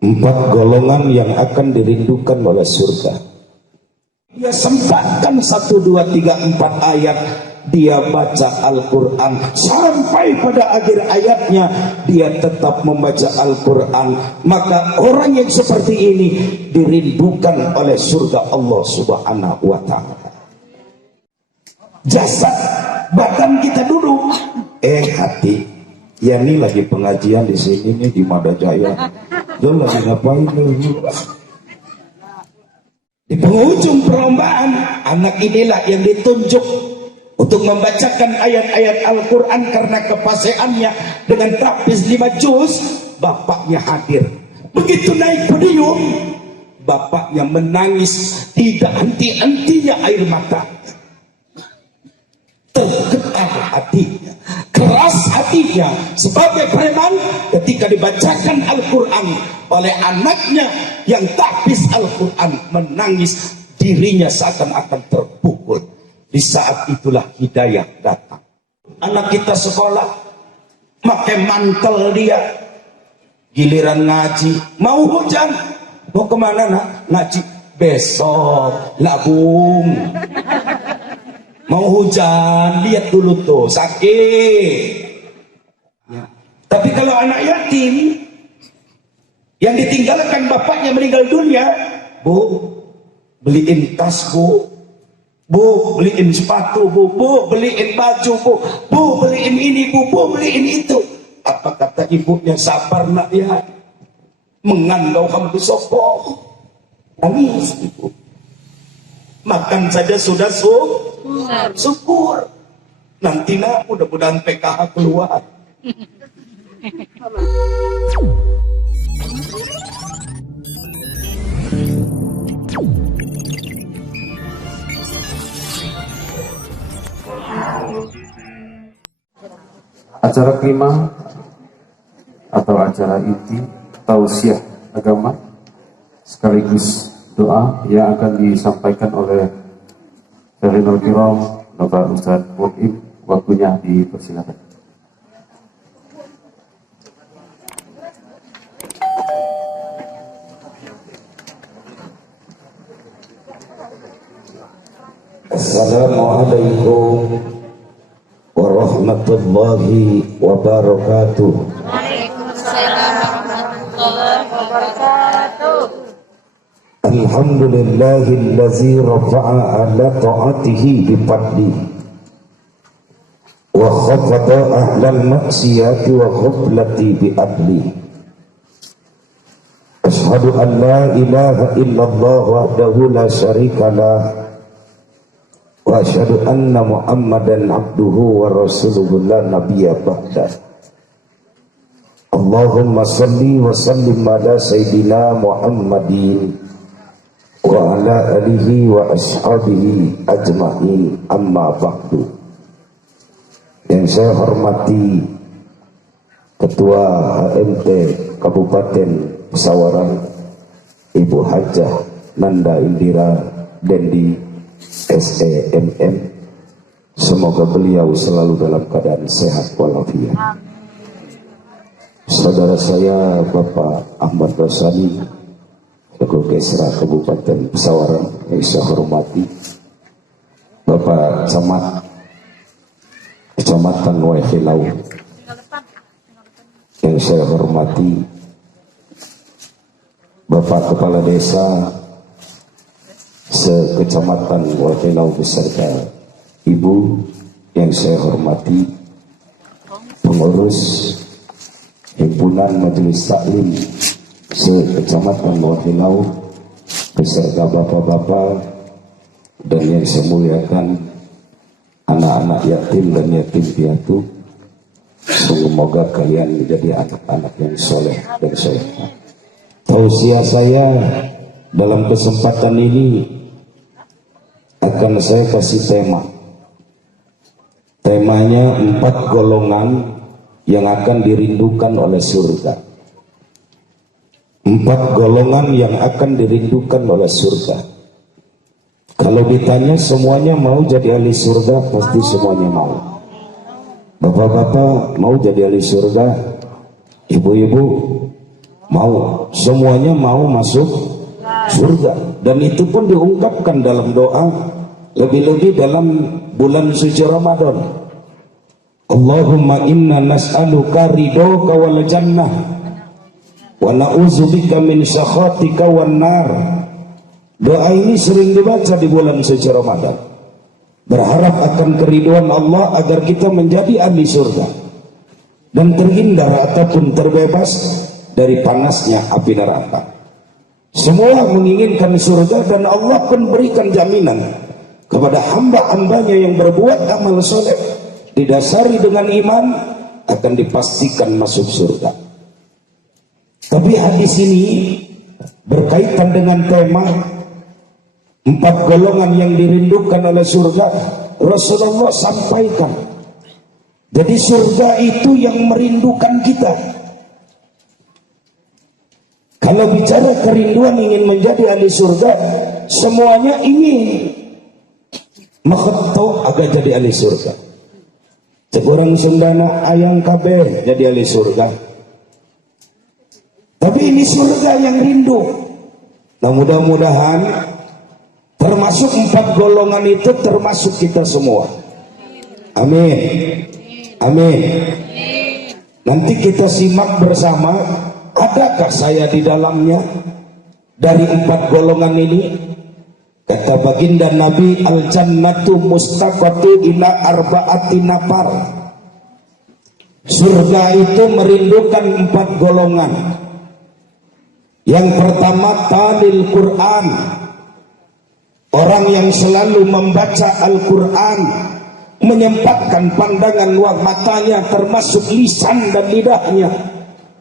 Empat golongan yang akan dirindukan oleh surga. Dia sempatkan 1, 2, 3, 4 ayat. Dia baca Al-Quran sampai pada akhir ayatnya dia tetap membaca Al-Quran. Maka orang yang seperti ini dirindukan oleh surga Allah Subhanahu wa ta'ala. Jasad badan kita duduk, hati. Ya ini lagi pengajian di sini nih di Madajaya. Lo lagi ngapain lu? Di penghujung perlombaan, anak inilah yang ditunjuk untuk membacakan ayat-ayat Al-Quran karena kefasehannya dengan tahfiz 5 juz. Bapaknya hadir. Begitu naik podium, bapaknya menangis, tidak henti-hentinya air mata. Tergetar hatinya, keras hatinya sebagai preman ketika dibacakan Al-Quran oleh anaknya yang tahfiz Al-Quran, menangis, dirinya seakan-akan terpukul. Di saat itulah hidayah datang. Anak kita sekolah pakai mantel dia, giliran ngaji mau hujan, mau kemana nak? Ngaji besok labung. Mau hujan, lihat dulu tuh, sakit. Ya. Tapi kalau anak yatim yang ditinggalkan bapaknya meninggal dunia, Bu, beliin tas Bu, Bu, beliin sepatu Bu, Bu, beliin baju Bu, beliin ini Bu, beliin itu. Apa kata ibunya? Sabar nak ya, mengandau kamu ke sopo. Nangis ibu. Makan saja sudah syukur. Nanti nak mudah-mudahan PKH keluar. Acara kelima atau acara inti tausiah agama sekaligus doa yang akan disampaikan oleh Syaikhul Kiram Bapak Ustaz Mu'im. Waktunya dipersilakan. Assalamualaikum warahmatullahi wabarakatuh. Waalaikumsalam warahmatullahi wabarakatuh. Alhamdulillahillazi rafa'a ala ta'atihi bifadli wa khafada ahlal maksiyati wa khuflati bi'adli. Ashhadu an la ilaha illallah wahdahu la syarikalah wa ashhadu anna muhammadan abduhu wa rasuluhu la nabiyya ba'dah. Allahumma salli wa sallim ala sayyidina Muhammadin wa ala alihi wa ashabihi ajma'in, amma ba'du. Yang saya hormati Ketua HMT Kabupaten Pesawaran Ibu Hajah Nanda Indira Dendi SEMM, semoga beliau selalu dalam keadaan sehat walafiat. Saudara saya Bapak Ahmad Basani, Ketua Kesra Kabupaten Pesawaran yang saya hormati, Bapak Camat Kecamatan Waihilau yang saya hormati, Bapak Kepala Desa se-Kecamatan Waihilau beserta Ibu yang saya hormati, pengurus Himpunan Majelis Taklim se-Kecamatan Waihilau beserta bapak-bapak dan yang saya muliakan anak-anak yatim dan yatim piatu. Semoga kalian menjadi anak-anak yang soleh dan solehah. Tausiah saya dalam kesempatan ini akan saya kasih tema. Temanya 4 golongan yang akan dirindukan oleh surga. 4 golongan yang akan dirindukan oleh surga. Kalau ditanya semuanya mau jadi ahli surga, pasti semuanya mau. Bapak-bapak mau jadi ahli surga, ibu-ibu Mau, semuanya mau masuk surga. Dan itu pun diungkapkan dalam doa, lebih-lebih dalam bulan suci Ramadan. Allahumma inna nas'aluka ridhoka wal jannah wa na'udzubika min sakhatika wan nar. Doa ini sering dibaca di bulan suci Ramadan, berharap akan keridhaan Allah agar kita menjadi ahli surga dan terhindar ataupun terbebas dari panasnya api neraka. Semua menginginkan surga dan Allah pun berikan jaminan kepada hamba-hambanya yang berbuat amal soleh didasari dengan iman akan dipastikan masuk surga. Tapi hadis ini berkaitan dengan tema 4 golongan yang dirindukan oleh surga. Rasulullah sampaikan, jadi surga itu yang merindukan kita. Kalau bicara kerinduan ingin menjadi ahli surga, semuanya ingin makhetto agak jadi ahli surga. Seorang Sundana ayang kabeh jadi ahli surga. Tapi ini surga yang rindu. Nah, mudah-mudahan termasuk 4 golongan itu termasuk kita semua. Amin. Amin. Nanti kita simak bersama, adakah saya di dalamnya dari 4 golongan ini? Kata baginda Nabi, al-jannatu mustaqatu ila arba'ati nafar. Surga itu merindukan 4 golongan. Yang pertama, talil Quran, orang yang selalu membaca Al-Quran, menyempatkan pandangan matanya termasuk lisan dan lidahnya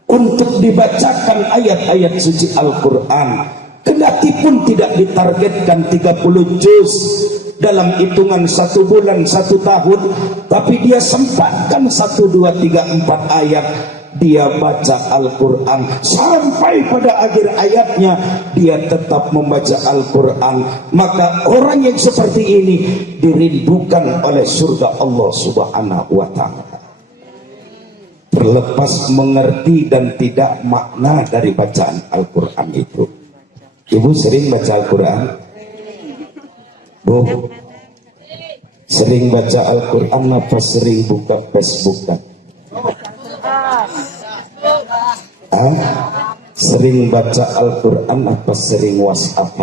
untuk dibacakan ayat-ayat suci Al-Quran. Kendati pun tidak ditargetkan 30 juz dalam hitungan 1 bulan 1 tahun, tapi dia sempatkan 1, 2, 3, 4 ayat. Dia baca Al-Quran sampai pada akhir ayatnya dia tetap membaca Al-Quran. Maka orang yang seperti ini dirindukan oleh surga Allah Subhanahu wa ta'ala, terlepas mengerti dan tidak makna dari bacaan Al-Quran itu. Ibu sering baca Al-Quran? Bu, sering baca Al-Quran apa sering buka Facebook? Sering baca Al-Quran apa sering WhatsApp?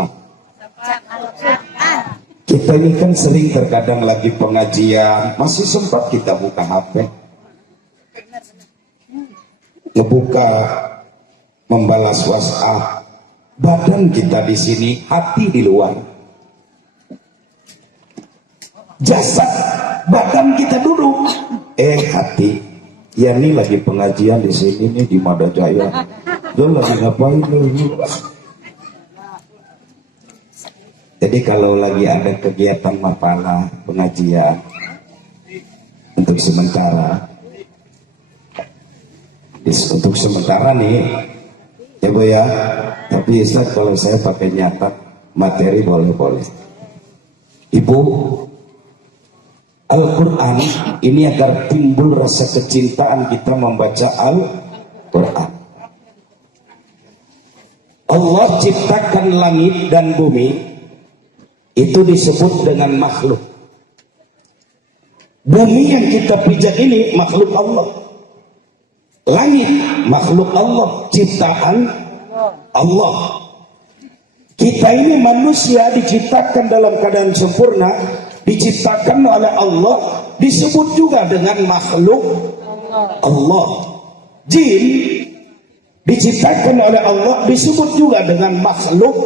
Kita ini kan sering terkadang lagi pengajian, masih sempat kita buka HP, ngebuka, membalas WhatsApp. Badan kita di sini, hati di luar. Jasad badan kita duduk, hati ya ini lagi pengajian di sini nih di Madajaya. Lo lagi ngapain lo? Jadi kalau lagi ada kegiatan mapala pengajian untuk sementara nih ya Bu ya. Tapi Ustaz, kalau saya pakai nyatat materi boleh-boleh. Ibu, Al-Quran ini agar timbul rasa kecintaan kita membaca Al-Quran. Allah ciptakan langit dan bumi, itu disebut dengan makhluk. Bumi yang kita pijak ini makhluk Allah. Langit makhluk Allah, ciptaan Allah. Kita ini manusia diciptakan dalam keadaan sempurna, diciptakan oleh Allah, disebut juga dengan makhluk Allah. Jin diciptakan oleh Allah, disebut juga dengan makhluk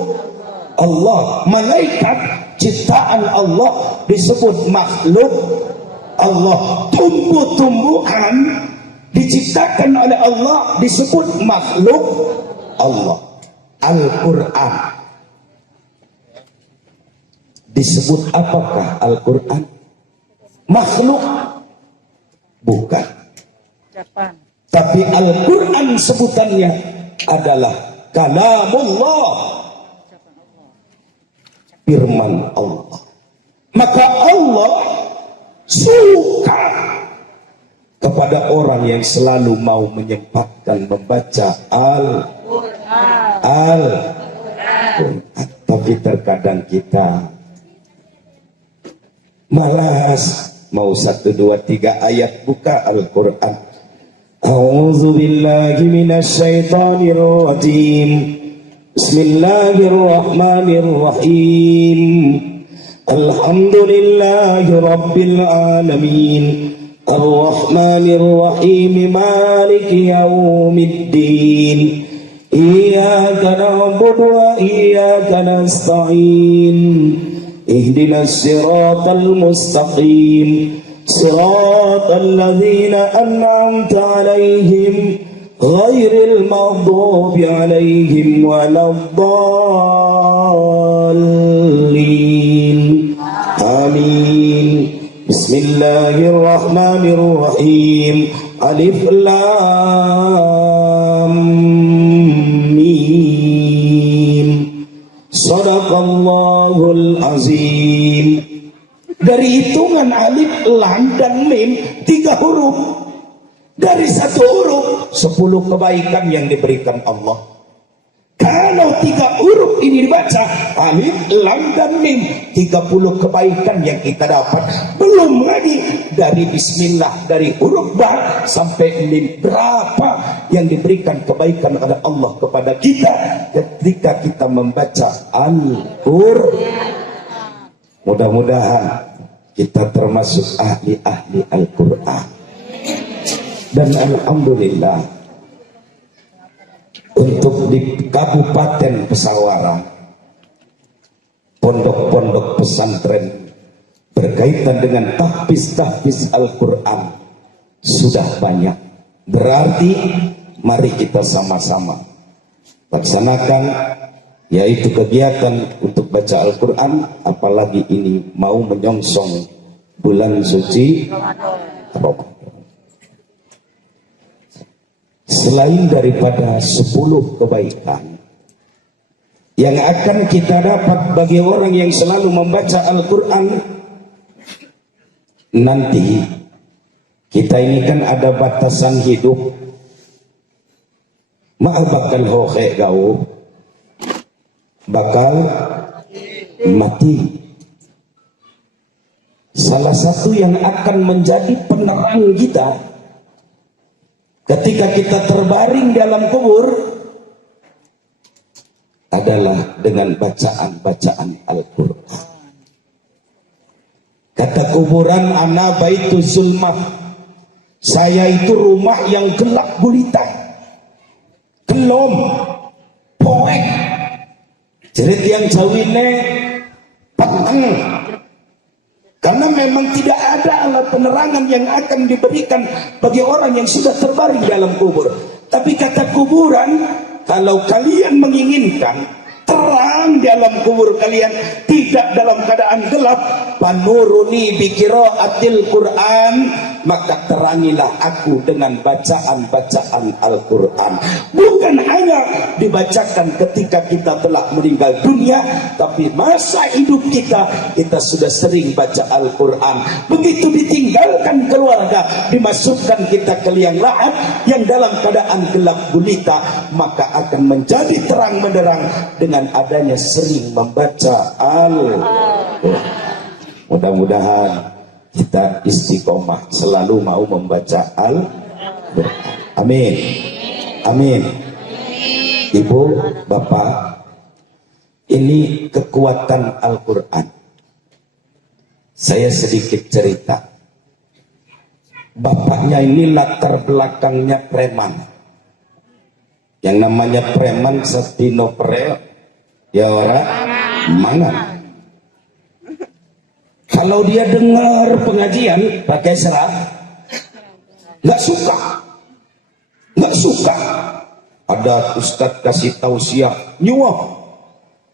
Allah. Malaikat ciptaan Allah, disebut makhluk Allah. Tumbuh-tumbuhan diciptakan oleh Allah, disebut makhluk Allah. Al-Quran disebut apakah Al-Quran? Makhluk? Bukan. Tapi Al-Quran sebutannya adalah kalamullah, firman Allah. Maka Allah suka kepada orang yang selalu mau menyempatkan membaca Al-Quran. Al-Quran. Tapi terkadang kita malas mau 1, 2, 3 ayat buka Al-Quran. A'udzu billahi minasyaitonir rajim. Bismillahirrahmanirrahim. Alhamdulillahi rabbil alamin. Ar-Rahmanir Rahim. Maliki yaumiddin. Iyyaka na'budu wa iyyaka nasta'in. Ihdinas siratal mustaqim. Siratal ladzina an'amta 'alaihim ghairil maghdubi 'alaihim waladdallin. Amin. Bismillahirrahmanirrahim. Alif Lam Mim. Shadaqallahul azim. Dari hitungan alif, lam, dan mim 3 huruf. Dari 1 huruf 10 kebaikan yang diberikan Allah. Kalau 3 huruf ini dibaca, alif, lam, dan mim, 30 kebaikan yang kita dapat. Belum lagi dari bismillah, dari huruf ba sampai mim, berapa yang diberikan kebaikan oleh Allah kepada kita ketika kita membaca Al-Quran. Mudah-mudahan kita termasuk ahli-ahli Al-Quran. Dan alhamdulillah, untuk di Kabupaten Pesawaran, pondok-pondok pesantren berkaitan dengan tahfiz Al-Quran sudah banyak. Berarti mari kita sama-sama laksanakan, yaitu kegiatan untuk baca Al-Quran, apalagi ini mau menyongsong bulan suci Ramadan. Selain daripada 10 kebaikan yang akan kita dapat bagi orang yang selalu membaca Al-Quran, nanti kita ini kan ada batasan hidup. Bakal hohe gau, bakal mati. Salah satu yang akan menjadi penerang kita ketika kita terbaring dalam kubur adalah dengan bacaan-bacaan Al-Quran. Kata kuburan, ana baitu zulmah, saya itu rumah yang gelap gulita, gelom, poek. Jerit yang jawine peteng. Karena memang tidak ada alat penerangan yang akan diberikan bagi orang yang sudah terbaring dalam kubur. Tapi kata kuburan, kalau kalian menginginkan terang dalam kubur kalian, tidak dalam keadaan gelap, panuruni biqiraatil Quran, maka terangilah aku dengan bacaan-bacaan Al-Quran. Bukan hanya dibacakan ketika kita telah meninggal dunia, tapi masa hidup kita sudah sering baca Al-Quran. Begitu ditinggalkan keluarga, dimasukkan kita ke liang lahat yang dalam keadaan gelap gulita, maka akan menjadi terang benderang dengan adanya sering membaca Al-Quran. Mudah-mudahan kita istiqomah selalu mau membaca Al-Quran. Amin. Amin. Ibu, Bapak, ini kekuatan Al-Quran. Saya sedikit cerita. Bapaknya ini latar belakangnya preman. Yang namanya preman setino prel, ya orang mangan. Kalau dia dengar pengajian pakai serat, nggak suka. Ada ustadz kasih tausiah, nyuah.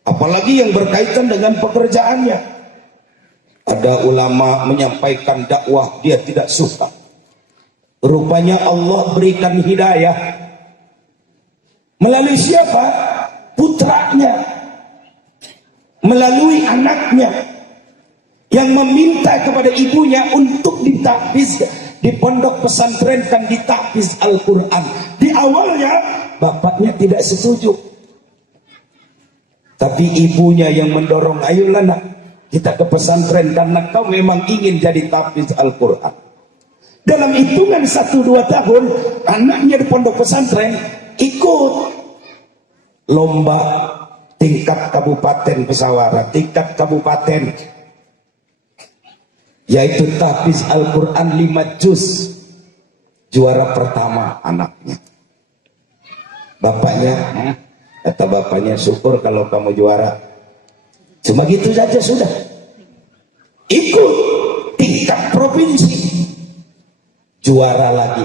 Apalagi yang berkaitan dengan pekerjaannya. Ada ulama menyampaikan dakwah, dia tidak suka. Rupanya Allah berikan hidayah. Melalui siapa? Putranya. Melalui anaknya. Yang meminta kepada ibunya untuk ditahfiz di pondok pesantren, kan ditahfiz Al-Quran. Di awalnya bapaknya tidak setuju. Tapi ibunya yang mendorong, ayolah nak, kita ke pesantren karena kau memang ingin jadi tahfiz Al-Quran. Dalam hitungan 1-2 tahun, anaknya di pondok pesantren ikut lomba tingkat kabupaten Pesawaran, tingkat kabupaten, yaitu tahfiz Al-Quran 5 juz. Juara pertama anaknya. Bapaknya, kata bapaknya, syukur kalau kamu juara. Cuma gitu saja sudah. Ikut tingkat provinsi, juara lagi.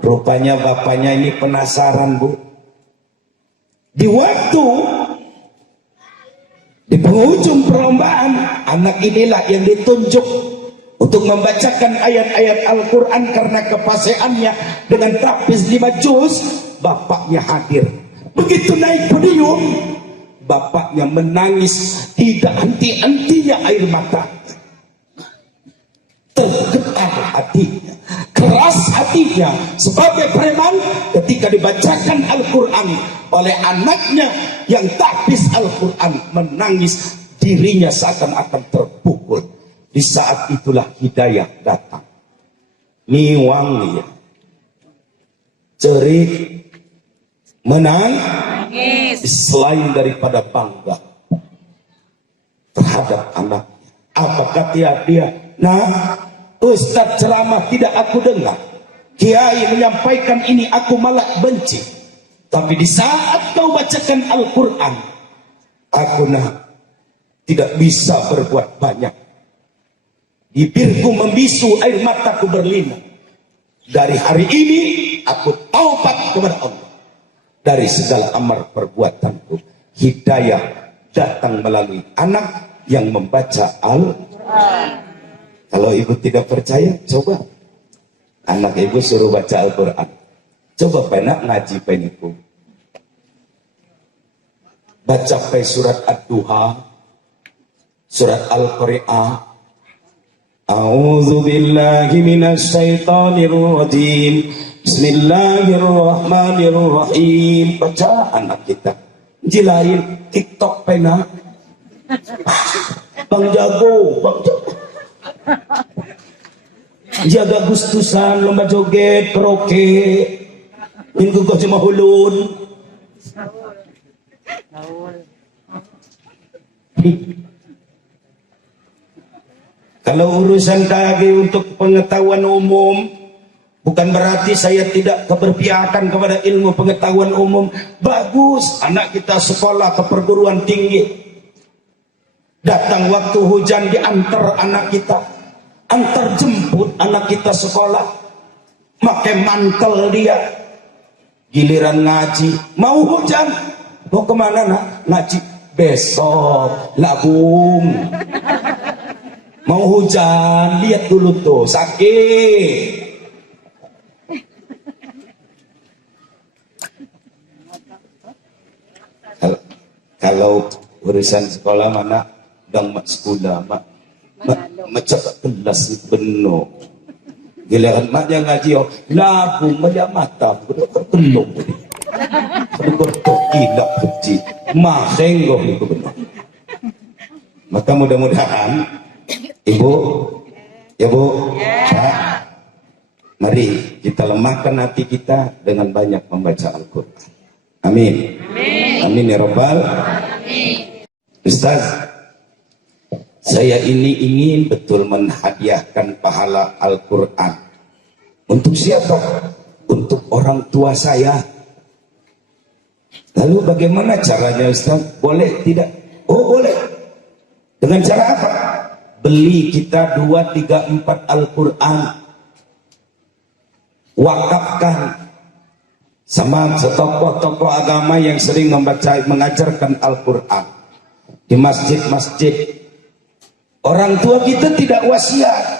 Rupanya bapaknya ini penasaran, Bu. Di waktu di penghujung perlombaan, anak inilah yang ditunjuk untuk membacakan ayat-ayat Al-Quran karena kepaseannya dengan tahfiz 5 juz. Bapaknya hadir. Begitu naik podium, bapaknya menangis, tidak henti-hentinya air mata. Tergetar hatinya, keras hatinya sebagai preman ketika dibacakan Al-Quran oleh anaknya yang tahfiz Al-Quran, menangis, dirinya seakan-akan terpukul. Di saat itulah hidayah datang. Niwang ya, cerit, menangis, selain daripada bangga terhadap anaknya. Apa kata dia? Nah, Ustaz ceramah tidak aku dengar, Kiai menyampaikan ini aku malah benci. Tapi di saat kau bacakan Al-Quran, aku tidak bisa berbuat banyak. Bibirku membisu, air mataku berlinang. Dari hari ini aku taubat kepada Allah dari segala amar perbuatanku. Hidayah datang melalui anak yang membaca Al-Quran. Kalau ibu tidak percaya, coba anak ibu suruh baca Al-Quran. Coba penak ngaji penipu. Baca surat Ad-Duha, surat Al-Qari'ah. A'udzu billahi minasy syaithanir rajim. Bismillahirrahmanirrahim. Baca anak kita. Jilain TikTok pena. Bang jago, Bang jago. Jaga gustusan lomba joget, karaoke. Minggu kau cuma hulun. Kalau urusan KG untuk pengetahuan umum, bukan berarti saya tidak keberpihakan kepada ilmu pengetahuan umum. Bagus, anak kita sekolah ke perguruan tinggi. Datang waktu hujan diantar anak kita, antar jemput anak kita sekolah, pakai mantel dia. Giliran ngaji, mau hujan, mau kemana nak? Ngaji besok, labung. Mau hujan, lihat dulu tuh, sakit. Kalau urusan sekolah mana, dang mak sekolah, mak macam kelas penuh. Giliran mak yang ngaji, labung macam mata, berkelung. Berkelung tidak kecil, mahenggoh itu benar. Maka mudah-mudahan Ibu, ya Bu, ya. Mari kita lemahkan hati kita dengan banyak membaca Al-Quran. Amin. Amin ya Rabbal. Ustaz, saya ini ingin betul menghadiahkan pahala Al-Quran. Untuk siapa? Untuk orang tua saya. Lalu bagaimana caranya Ustaz? Boleh tidak? Oh boleh. Dengan cara apa? Beli kita 2, 3, 4 Al-Quran, wakafkan sama tokoh-tokoh agama yang sering mengajarkan Al-Quran di masjid-masjid. Orang tua kita tidak wasiat.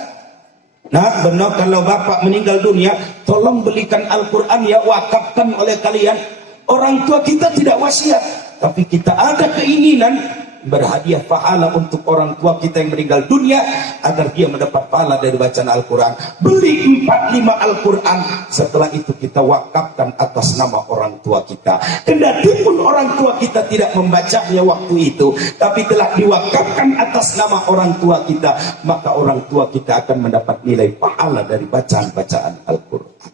Nah benar, kalau bapak meninggal dunia, tolong belikan Al-Quran ya, wakafkan oleh kalian. Orang tua kita tidak wasiat, tapi kita ada keinginan berhadiah pahala untuk orang tua kita yang meninggal dunia agar dia mendapat pahala dari bacaan Al-Quran. Beli 4-5 Al-Quran, setelah itu kita wakafkan atas nama orang tua kita. Kendati pun orang tua kita tidak membacanya waktu itu, tapi telah diwakafkan atas nama orang tua kita, maka orang tua kita akan mendapat nilai pahala dari bacaan-bacaan Al-Quran.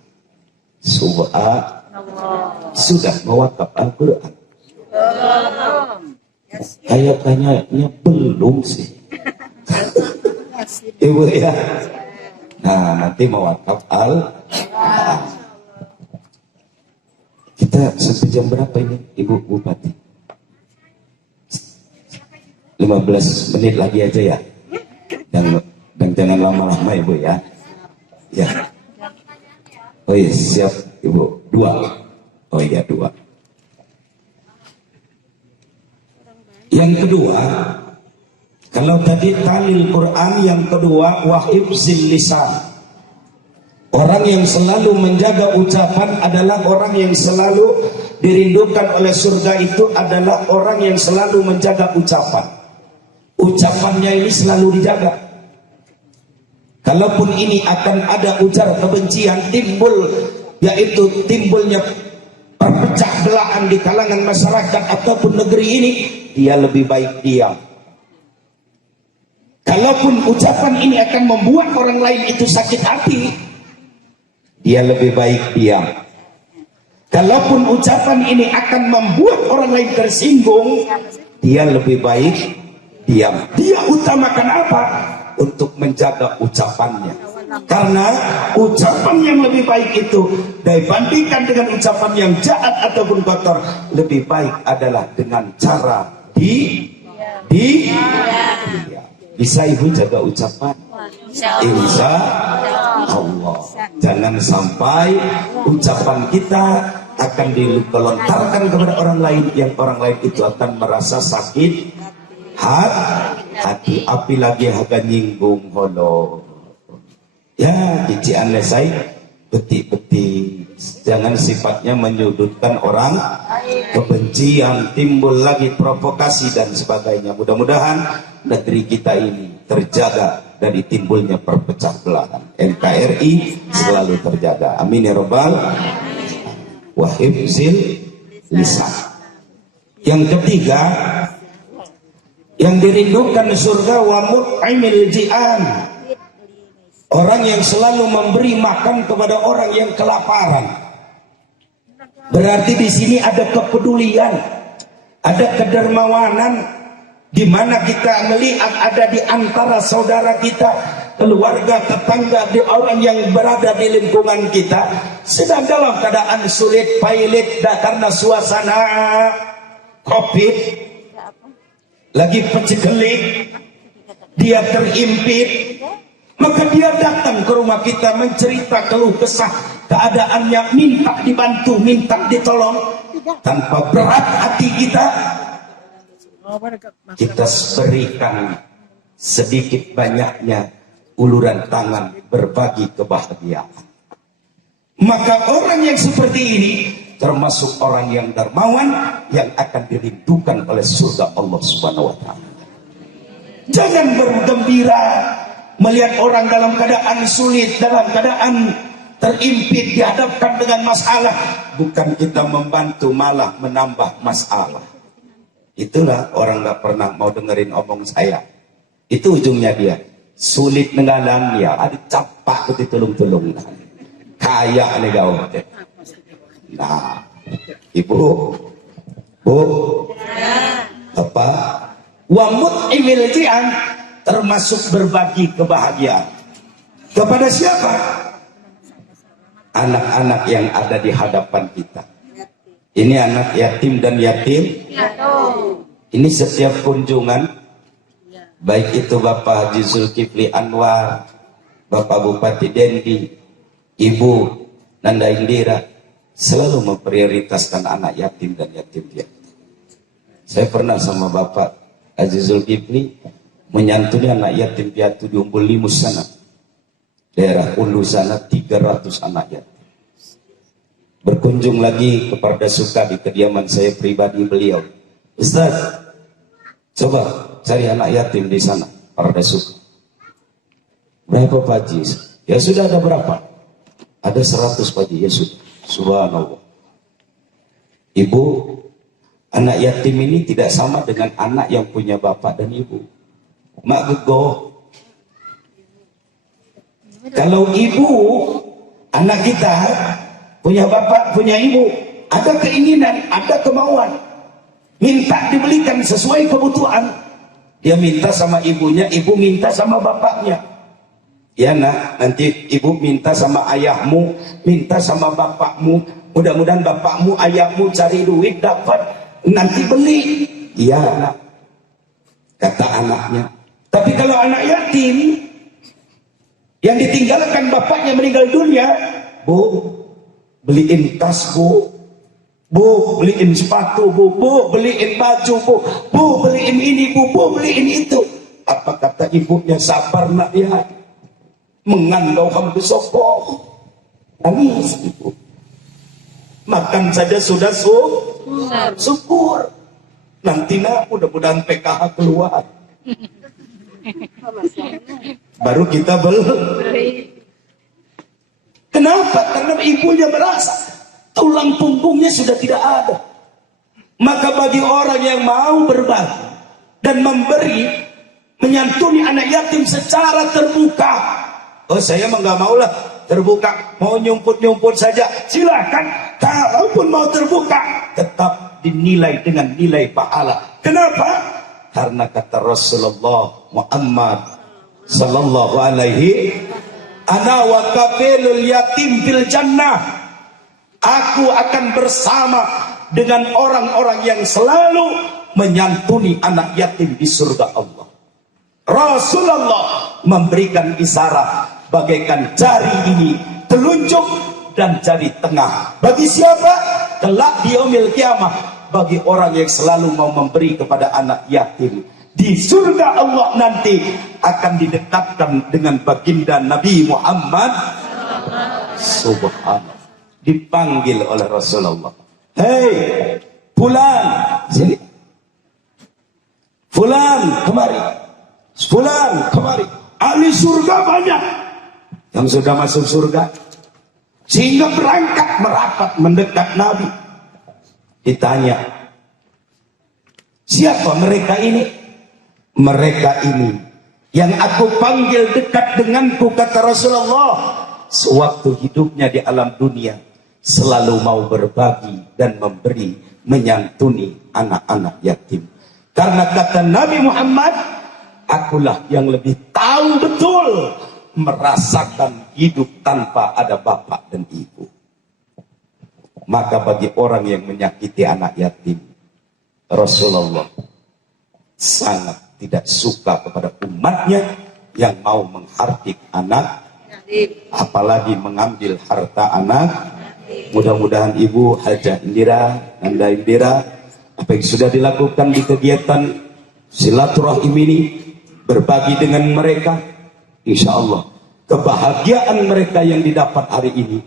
Sudah mewakaf Al-Quran? Kayaknya belum sih. Ibu ya. Nah, nanti mewakaf Al-Quran. Kita sampai jam berapa ini, Ibu Bupati? 15 menit lagi aja ya. Dan jangan lama-lama Ibu ya. Ya. Oh iya, siap Ibu. 2. Oh iya, 2. Yang kedua, kalau tadi talil Quran, yang kedua wahibzil lisan. Orang yang selalu menjaga ucapan adalah orang yang selalu dirindukan oleh surga. Itu adalah orang yang selalu menjaga ucapan. Ucapannya ini selalu dijaga. Kalaupun ini akan ada ujar kebencian timbul, yaitu timbulnya perpecah belahan di kalangan masyarakat ataupun negeri ini, dia lebih baik diam. Kalaupun ucapan ini akan membuat orang lain itu sakit hati, dia lebih baik diam. Kalaupun ucapan ini akan membuat orang lain tersinggung, dia lebih baik diam. Dia utamakan apa? Untuk menjaga ucapannya. Karena ucapan yang lebih baik itu dibandingkan dengan ucapan yang jahat ataupun kotor, lebih baik adalah dengan cara bisa Ibu jaga ucapan? Insya Allah. Jangan sampai ucapan kita akan dilontarkan kepada orang lain, yang orang lain itu akan merasa sakit hati, apalagi harga nyinggung holo. Ya, cician lesai beti-beti. Jangan sifatnya menyudutkan orang, kebencian, timbul lagi provokasi dan sebagainya. Mudah-mudahan negeri kita ini terjaga dari timbulnya perpecah belahan. NKRI selalu terjaga. Amin ya rabbal wahibzil lisan. Yang ketiga, yang dirindukan surga wa mut'imil ji'an. Orang yang selalu memberi makan kepada orang yang kelaparan. Berarti di sini ada kepedulian, ada kedermawanan, di mana kita melihat ada di antara saudara kita, keluarga, tetangga, di orang yang berada di lingkungan kita sedang dalam keadaan sulit, pailit, karena suasana COVID, lagi pecekelik, dia terimpit. Maka dia datang ke rumah kita mencerita keluh kesah keadaannya, minta dibantu, minta ditolong. Tanpa berat hati kita berikan sedikit banyaknya uluran tangan berbagi kebahagiaan. Maka orang yang seperti ini termasuk orang yang dermawan, yang akan dirindukan oleh surga Allah Subhanahu wa Ta'ala. Jangan bergembira melihat orang dalam keadaan sulit, dalam keadaan terimpit, dihadapkan dengan masalah. Bukan kita membantu, malah menambah masalah. Itulah orang gak pernah mau dengerin omong saya. Itu ujungnya dia. Sulit nenggalan ya, ada capak ke tulung-tulung. Kaya nih gaul. Nah, Ibu, Bu, apa? Wamut imil jian, termasuk berbagi kebahagiaan. Kepada siapa? Anak-anak yang ada di hadapan kita. Ini anak yatim dan yatim. Ini setiap kunjungan, baik itu Bapak Haji Zulkifli Anwar, Bapak Bupati Dendi, Ibu Nanda Indira, selalu memprioritaskan anak yatim dan yatim piatu. Saya pernah sama Bapak Haji Zulkifli menyantuni anak yatim piatu di Umbul Limus sana, daerah Ulu sana, 300 anak yatim. Berkunjung lagi kepada Suka di kediaman saya pribadi beliau. Ustaz, Coba cari anak yatim di sana, para suka. Berapa paji? Ya sudah, ada berapa? Ada 100 paji, ya sudah. Subhanallah. Ibu, anak yatim ini tidak sama dengan anak yang punya bapak dan ibu. Mak gego. Kalau ibu, anak kita punya bapak, punya ibu, ada keinginan, ada kemauan, minta dibelikan sesuai kebutuhan. Dia minta sama ibunya, ibu minta sama bapaknya. Ya nak, nanti ibu minta sama ayahmu, minta sama bapakmu. Mudah-mudahan bapakmu, ayahmu cari duit dapat, nanti beli. Iya nak, kata anaknya. Tapi kalau anak yatim yang ditinggalkan bapaknya meninggal dunia, bu, beliin tas bu, beliin sepatu bu, beliin baju bu, beliin ini bu, beliin itu. Apa kata ibunya? Sabar nak ya, mengandau kamu besok, nangis ibu. Makan saja sudah syukur. Nanti nak mudah-mudahan PKH keluar, baru kita beli. Kenapa? Karena ibunya merasa tulang punggungnya sudah tidak ada. Maka bagi orang yang mau berbagi dan memberi, menyantuni anak yatim secara terbuka, oh saya mah nggak maulah terbuka, mau nyumput-nyumput saja silakan. Kalaupun mau terbuka, tetap dinilai dengan nilai pahala. Kenapa? Karena kata Rasulullah Muhammad sallallahu alaihi, ana wa kafilul yatim fil jannah. Aku akan bersama dengan orang-orang yang selalu menyantuni anak yatim di surga Allah. Rasulullah memberikan isyarat bagaikan jari ini telunjuk dan jari tengah. Bagi siapa? Kelak di yaumil kiamah, bagi orang yang selalu mau memberi kepada anak yatim. Di surga Allah nanti akan didekatkan dengan baginda Nabi Muhammad. Subhanallah. Dipanggil oleh Rasulullah. Hei, fulan, sini. Fulan, kemari. Fulan, kemari. Ahli surga banyak yang sudah masuk surga, sehingga berangkat merapat mendekat Nabi. Ditanya, siapa mereka ini? Mereka ini yang aku panggil dekat denganku, kata Rasulullah, sewaktu hidupnya di alam dunia selalu mau berbagi dan memberi, menyantuni anak-anak yatim. Karena kata Nabi Muhammad, akulah yang lebih tahu betul merasakan hidup tanpa ada bapak dan ibu. Maka bagi orang yang menyakiti anak yatim, Rasulullah sangat tidak suka kepada umatnya yang mau menghardik anak, apalagi mengambil harta anak. Mudah-mudahan Ibu Hajah Indira, Nanda Indira, apa yang sudah dilakukan di kegiatan silaturahim ini, berbagi dengan mereka, insya Allah kebahagiaan mereka yang didapat hari ini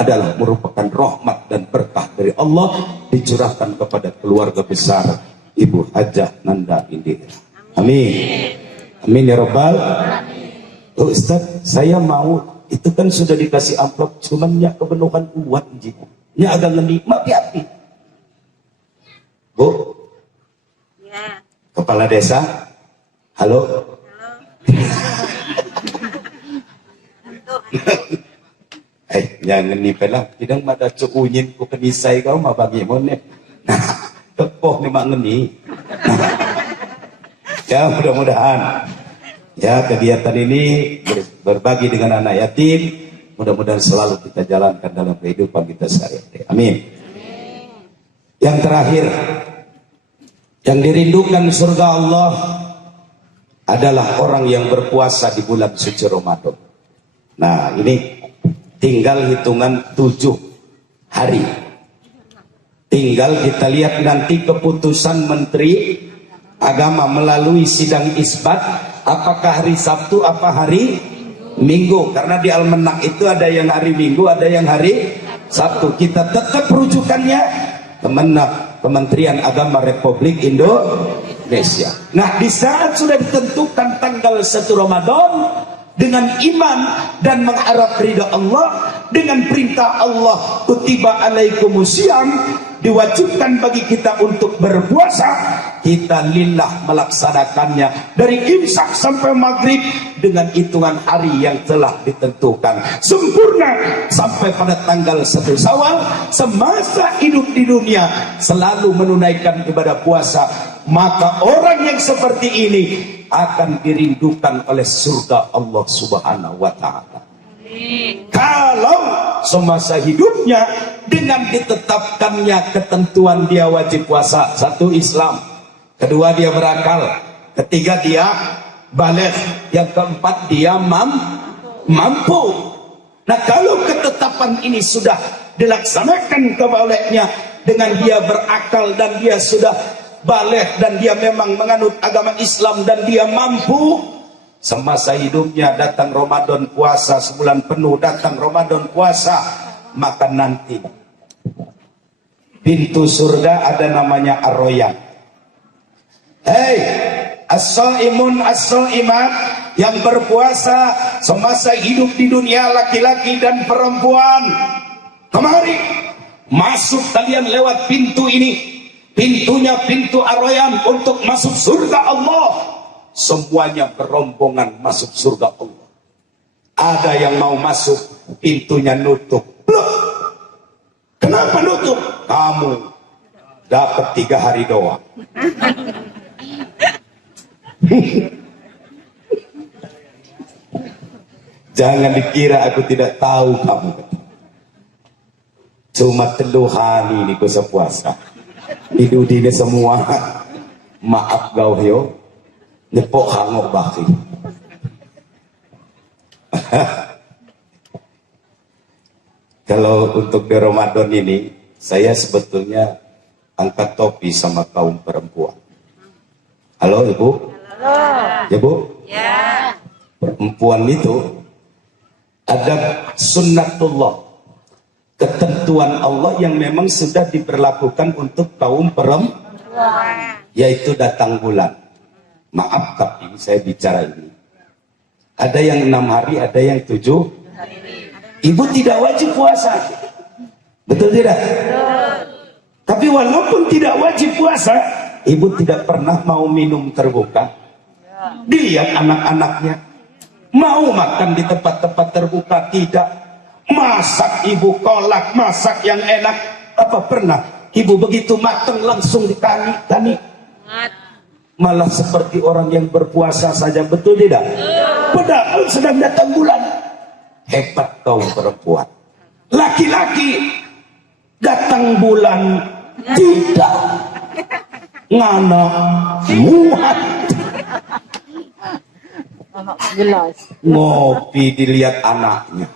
adalah merupakan rahmat dan berkah dari Allah, dicurahkan kepada keluarga besar Ibu Hajah Nanda Indira. Amin. Amin ya Rabbal. Oh, Ustaz, saya mau, itu kan sudah dikasih amplop, cuman ya kebenuhan uat ya agak ngeni, api-api. Bu, ya. Kepala desa, halo. Jangan nipelah, tidak ada cukunyin ku kenisai kau mah bagaimana? Tepoh ni mak ngeni. Ya mudah-mudahan ya kegiatan ini berbagi dengan anak yatim, mudah-mudahan selalu kita jalankan dalam kehidupan kita sehari-hari. Amin. Yang terakhir, yang dirindukan surga Allah adalah orang yang berpuasa di bulan suci Ramadan. Nah ini tinggal hitungan 7 hari. Tinggal kita lihat nanti keputusan Menteri Agama melalui sidang isbat, apakah hari Sabtu apa hari Minggu. Karena di Almenak itu ada yang hari Minggu, ada yang hari Sabtu. Kita tetap rujukannya Kementerian Agama Republik Indonesia. Indonesia. Nah, di saat sudah ditentukan tanggal 1 Ramadan dengan iman dan mengharap ridha Allah, dengan perintah Allah kutiba alaikumusiyam, diwajibkan bagi kita untuk berpuasa, kita lillah melaksanakannya dari imsak sampai maghrib dengan hitungan hari yang telah ditentukan, sempurna sampai pada tanggal 1 Syawal. Semasa hidup di dunia selalu menunaikan ibadah puasa, maka orang yang seperti ini akan dirindukan oleh surga Allah Subhanahu wa ta'ala. Kalau semasa hidupnya dengan ditetapkannya ketentuan dia wajib puasa, satu Islam, kedua dia berakal, ketiga dia baligh, yang keempat dia mampu. Nah, kalau ketetapan ini sudah dilaksanakan kebaliknya dengan dia berakal dan dia sudah baligh dan dia memang menganut agama Islam dan dia mampu, semasa hidupnya datang Ramadan puasa sebulan penuh, datang Ramadan puasa, maka nanti pintu surga ada namanya Ar-Royan. Hei as-shaimun as-shaimat, yang berpuasa semasa hidup di dunia, laki-laki dan perempuan, kemari masuk kalian lewat pintu ini. Pintunya pintu Ar-Royan untuk masuk surga Allah. Semuanya berombongan masuk surga Allah. Ada yang mau masuk, pintunya nutup. Loh, kenapa nutup? Kamu dapat 3 hari doang. Jangan dikira aku tidak tahu kamu. Cuma 3 hari ini ku sepuasa. Hidup ini semua. Maaf gau yo. Nepok hangok baki. Kalau untuk di Ramadan ini, saya sebetulnya angkat topi sama kaum perempuan. Halo Ibu? Halo. Ya Bu? Ya. Perempuan itu ada sunnatullah, ketentuan Allah yang memang sudah diberlakukan untuk kaum perempuan, yaitu datang bulan. Maaf tapi saya bicara ini, ada yang 6 hari, ada yang 7 hari. Ibu tidak wajib puasa, betul tidak? Betul. Tapi walaupun tidak wajib puasa, ibu tidak pernah mau minum terbuka. Dilihat anak-anaknya mau makan di tempat-tempat terbuka, tidak. Masak ibu kolak, masak yang enak, apa pernah ibu begitu matang langsung dikani? Malah seperti orang yang berpuasa saja, betul tidak? Padahal sedang datang bulan. Hebat kaum perempuan. Laki-laki datang bulan tidak ngana muat. Ngopi dilihat anaknya.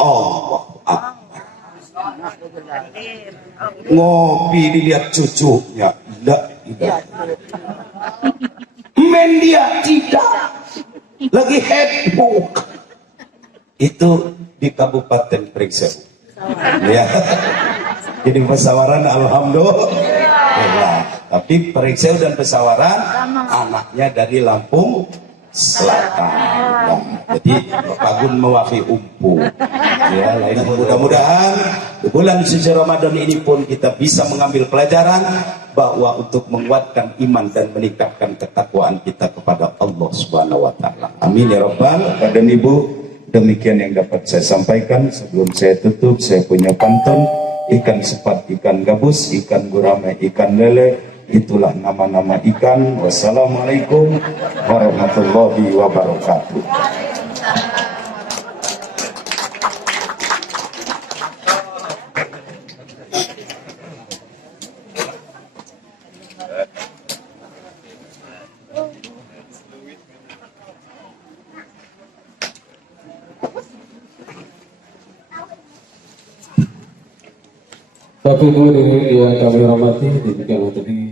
Allah Akbar. Ngopi dilihat cucunya. Tidak. Men dia tidak. Lagi heboh. Itu di Kabupaten Pringsep. Ya. Jadi Pesawaran alhamdulillah. Tapi Pringsep dan Pesawaran anaknya dari Lampung Selatan. Nah, jadi Pagun mewafi umpu. Ya, lain mudah-mudahan di bulan suci Ramadan ini pun kita bisa mengambil pelajaran bahwa untuk menguatkan iman dan meningkatkan ketakwaan kita kepada Allah Subhanahu wa taala. Amin ya rabbal alamin. Ibu, demikian yang dapat saya sampaikan. Sebelum saya tutup, saya punya pantun: ikan sepat, ikan gabus, ikan gurame, ikan lele, itulah nama-nama ikan. Wassalamualaikum warahmatullahi wabarakatuh. Bapak Ibu yang kami hormati, demikian tadi